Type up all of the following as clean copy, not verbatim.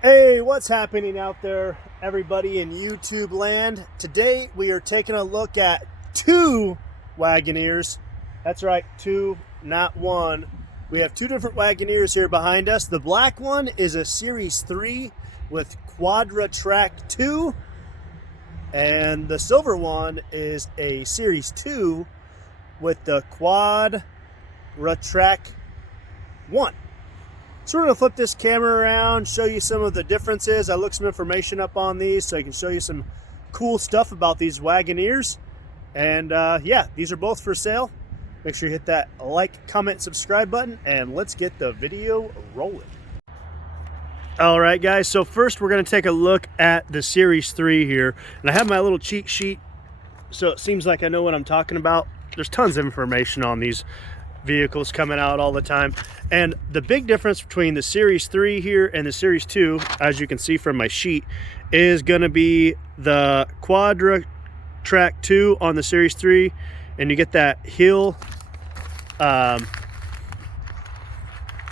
Hey, what's happening out there, everybody in YouTube land? Today we are taking a look at two Wagoneers. That's right, two, not one. We have two different Wagoneers here behind us. The black one is a Series 3 with Quadra Track 2, and the silver one is a Series 2 with the Quadra Track 1. So we're going to flip this camera around, show you some of the differences. I looked some information up on these so I can show you some cool stuff about these Wagoneers. And yeah, these are both for sale. Make sure you hit that like, comment, subscribe button, and let's get the video rolling. All right, guys, so first we're going to take a look at the Series 3 here. And I have my little cheat sheet, so it seems like I know what I'm talking about. There's tons of information on these vehicles coming out all the time, and the big difference between the Series 3 here and the Series 2, as you can see from my sheet, is going to be the Quadra Track 2 on the Series 3, and you get that hill,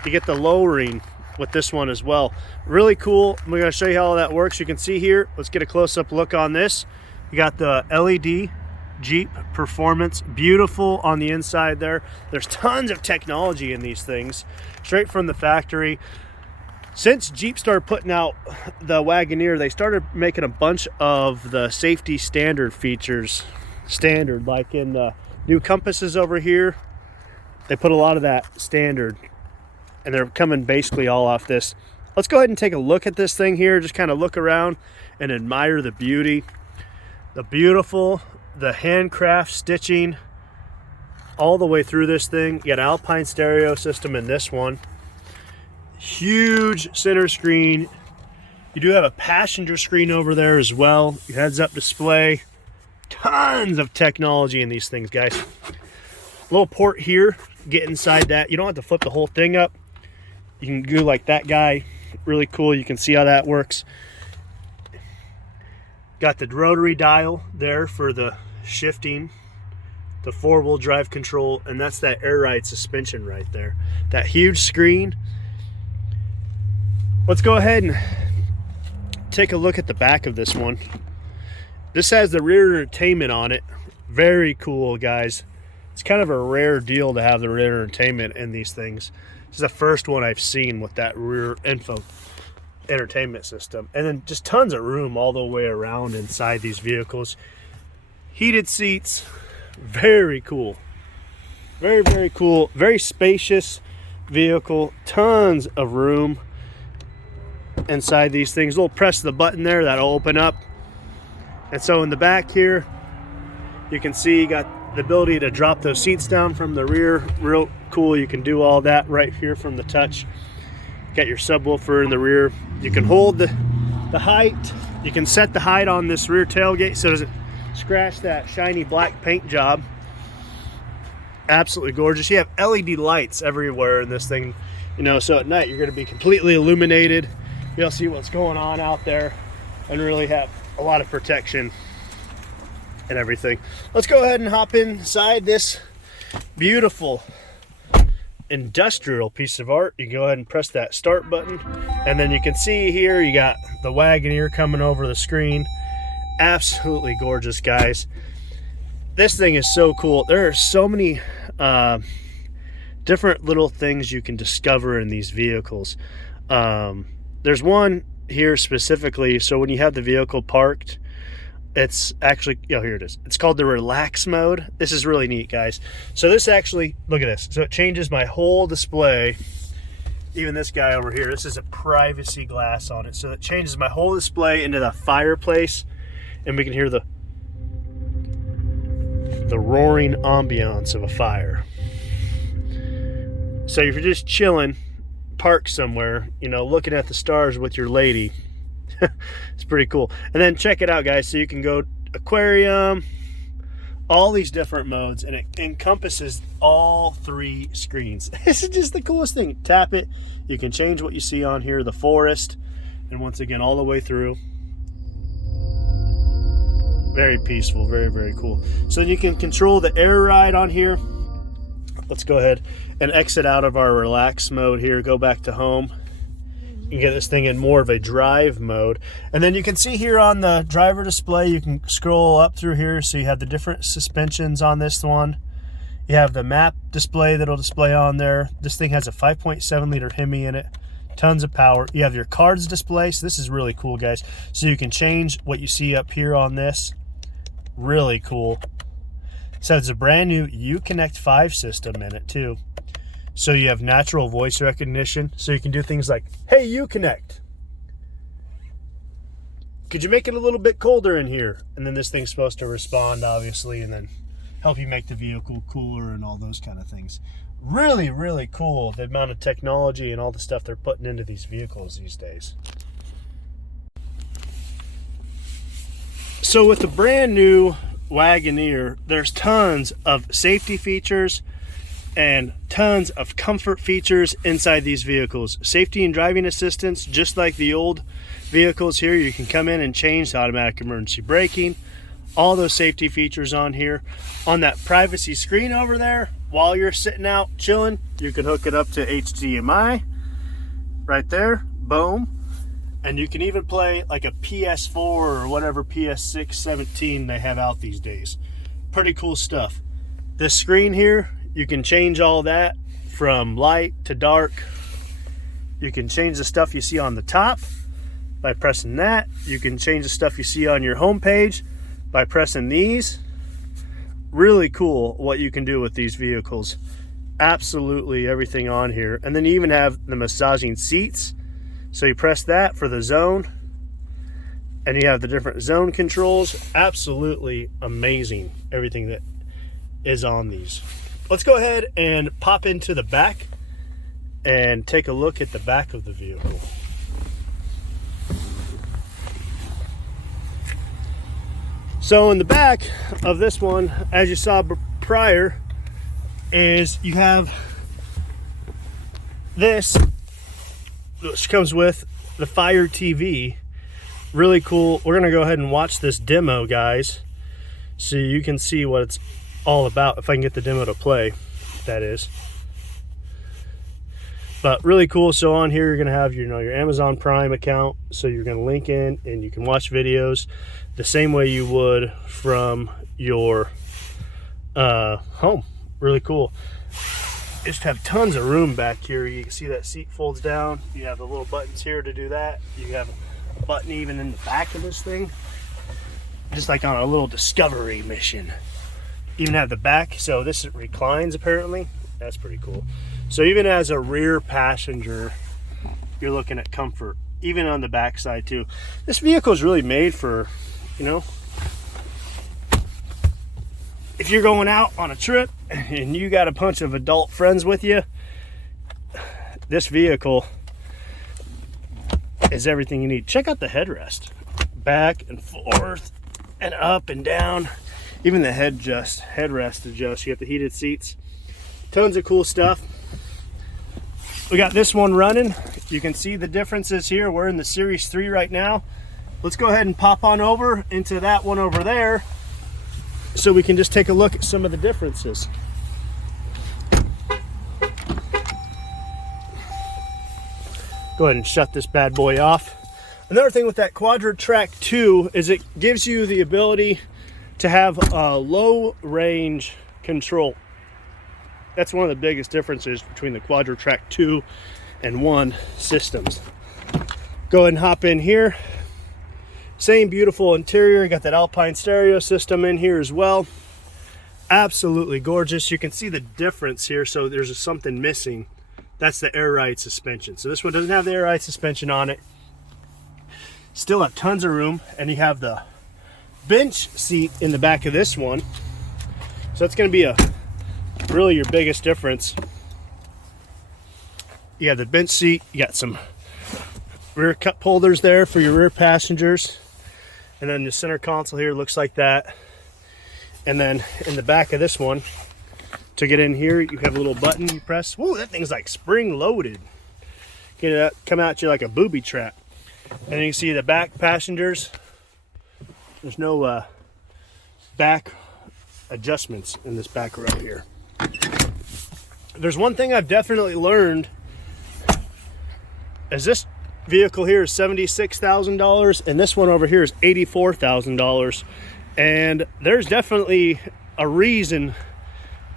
you get the lowering with this one as well. Really cool. I'm going to show you how all that works. You can see here, let's get a close-up look on this. You got the LED Jeep performance, beautiful on the inside there. There's tons of technology in these things straight from the factory. Since Jeep started putting out the Wagoneer, they started making a bunch of the safety standard features standard, like in the new compasses over here. They put a lot of that standard, and they're coming basically all off this. Let's go ahead and take a look at this thing here, just kind of look around and admire the beauty, the handcraft stitching all the way through this thing. You got an Alpine stereo system in this one. Huge center screen. You do have a passenger screen over there as well. Your heads-up display. Tons of technology in these things, guys. Little port here. Get inside that. You don't have to flip the whole thing up. You can do like that guy. Really cool. You can see how that works. Got the rotary dial there for the shifting, the four-wheel drive control, and that's that air ride suspension right there. That huge screen. Let's go ahead and take a look at the back of this one. This has the rear entertainment on it. Very cool, guys. It's kind of a rare deal to have the rear entertainment in these things. This is the first one I've seen with that rear entertainment system, and then just tons of room all the way around inside these vehicles. Heated seats, very cool, very cool, very spacious vehicle, tons of room inside these things. A little press of the button there, that'll open up. And so in the back here, you can see you got the ability to drop those seats down from the rear. Real cool. You can do all that right here from the touch. Got your subwoofer in the rear. You can hold the height. You can set the height on this rear tailgate so it doesn't scratch that shiny black paint job. Absolutely gorgeous. You have LED lights everywhere in this thing, you know, so at night you're going to be completely illuminated. You'll see what's going on out there and really have a lot of protection and everything. Let's go ahead and hop inside this beautiful industrial piece of art. You can go ahead and press that start button, and then you can see here you got the Wagoneer coming over the screen. Absolutely gorgeous, guys. This thing is so cool. There are so many different little things you can discover in these vehicles. There's one here specifically, so when you have the vehicle parked, it's actually, oh, here it is. It's called the relax mode. This is really neat, guys. So this actually, look at this. So it changes my whole display. Even this guy over here, this is a privacy glass on it. So it changes my whole display into the fireplace, and we can hear the roaring ambiance of a fire. So if you're just chilling, parked somewhere, you know, looking at the stars with your lady, it's pretty cool. And then check it out, guys. So you can go aquarium, all these different modes, and it encompasses all three screens. This is just the coolest thing. Tap it, you can change what you see on here, the forest, and once again all the way through. Very peaceful, very cool. So then you can control the air ride on here. Let's go ahead and exit out of our relax mode here, go back to home. You get this thing in more of a drive mode. And then you can see here on the driver display, you can scroll up through here. So you have the different suspensions on this one. You have the map display that'll display on there. This thing has a 5.7 liter Hemi in it. Tons of power. You have your cards display. So this is really cool, guys. So you can change what you see up here on this. Really cool. So it's a brand new Uconnect 5 system in it too. So you have natural voice recognition. So you can do things like, hey, Uconnect, could you make it a little bit colder in here? And then this thing's supposed to respond, obviously, and then help you make the vehicle cooler and all those kind of things. Really, really cool, the amount of technology and all the stuff they're putting into these vehicles these days. So with the brand new Wagoneer, there's tons of safety features and tons of comfort features inside these vehicles. Safety and driving assistance, just like the old vehicles here. You can come in and change the automatic emergency braking. All those safety features on here. On that privacy screen over there, while you're sitting out chilling, you can hook it up to HDMI right there. Boom. And you can even play like a PS4 or whatever PS6, 17 they have out these days. Pretty cool stuff. This screen here, you can change all that from light to dark. You can change the stuff you see on the top by pressing that. You can change the stuff you see on your home page by pressing these. Really cool what you can do with these vehicles. Absolutely everything on here. And then you even have the massaging seats. So you press that for the zone, and you have the different zone controls. Absolutely amazing, everything that is on these. Let's go ahead and pop into the back and take a look at the back of the vehicle. So in the back of this one, as you saw prior, is you have this, which comes with the Fire TV. Really cool. We're gonna go ahead and watch this demo, guys, so you can see what it's all about. If I can get the demo to play, that is. But really cool. So on here you're gonna have your Amazon Prime account, so you're gonna link in and you can watch videos the same way you would from your home. Really cool. Just have tons of room back here. You can see that seat folds down. You have the little buttons here to do that. You have a button even in the back of this thing, just like on a little discovery mission. Even have the back, so this reclines apparently. That's pretty cool. So even as a rear passenger, you're looking at comfort, even on the back side too. This vehicle is really made for, if you're going out on a trip and you got a bunch of adult friends with you, this vehicle is everything you need. Check out the headrest. Back and forth and up and down. Even the headrest adjusts. You have the heated seats. Tons of cool stuff. We got this one running. You can see the differences here. We're in the Series 3 right now. Let's go ahead and pop on over into that one over there so we can just take a look at some of the differences. Go ahead and shut this bad boy off. Another thing with that Quadra-Track 2 is it gives you the ability to have a low range control. That's one of the biggest differences between the Quadra-Track 2 and 1 systems. Go ahead and hop in here. Same beautiful interior. Got that Alpine stereo system in here as well. Absolutely gorgeous. You can see the difference here. So there's something missing. That's the air ride suspension. So this one doesn't have the air ride suspension on it. Still have tons of room, and you have the bench seat in the back of this one. So that's going to be really your biggest difference. You have the bench seat. You got some rear cup holders there for your rear passengers, and then the center console here looks like that. And then in the back of this one, to get in here, you have a little button you press. Whoa, that thing's like spring loaded. Come at you like a booby trap. And you can see the back passengers. There's no back adjustments in this back row here. There's one thing I've definitely learned is this vehicle here is $76,000 and this one over here is $84,000. And there's definitely a reason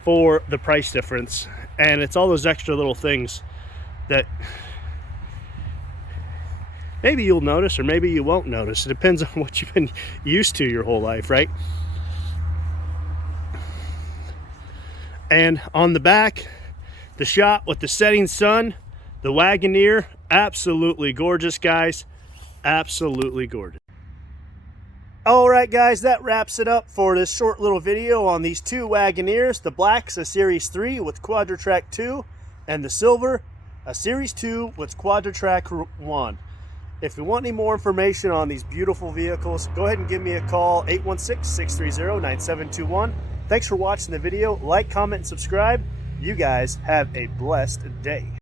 for the price difference, and it's all those extra little things that maybe you'll notice or maybe you won't notice. It depends on what you've been used to your whole life, right? And on the back, the shot with the setting sun, the Wagoneer, absolutely gorgeous, guys. Absolutely gorgeous. All right, guys, that wraps it up for this short little video on these two Wagoneers. The black's a Series 3 with Quadra-Track 2, and the silver, a Series 2 with Quadra-Track 1. If you want any more information on these beautiful vehicles, go ahead and give me a call, 816-630-9721. Thanks for watching the video. Like, comment, and subscribe. You guys have a blessed day.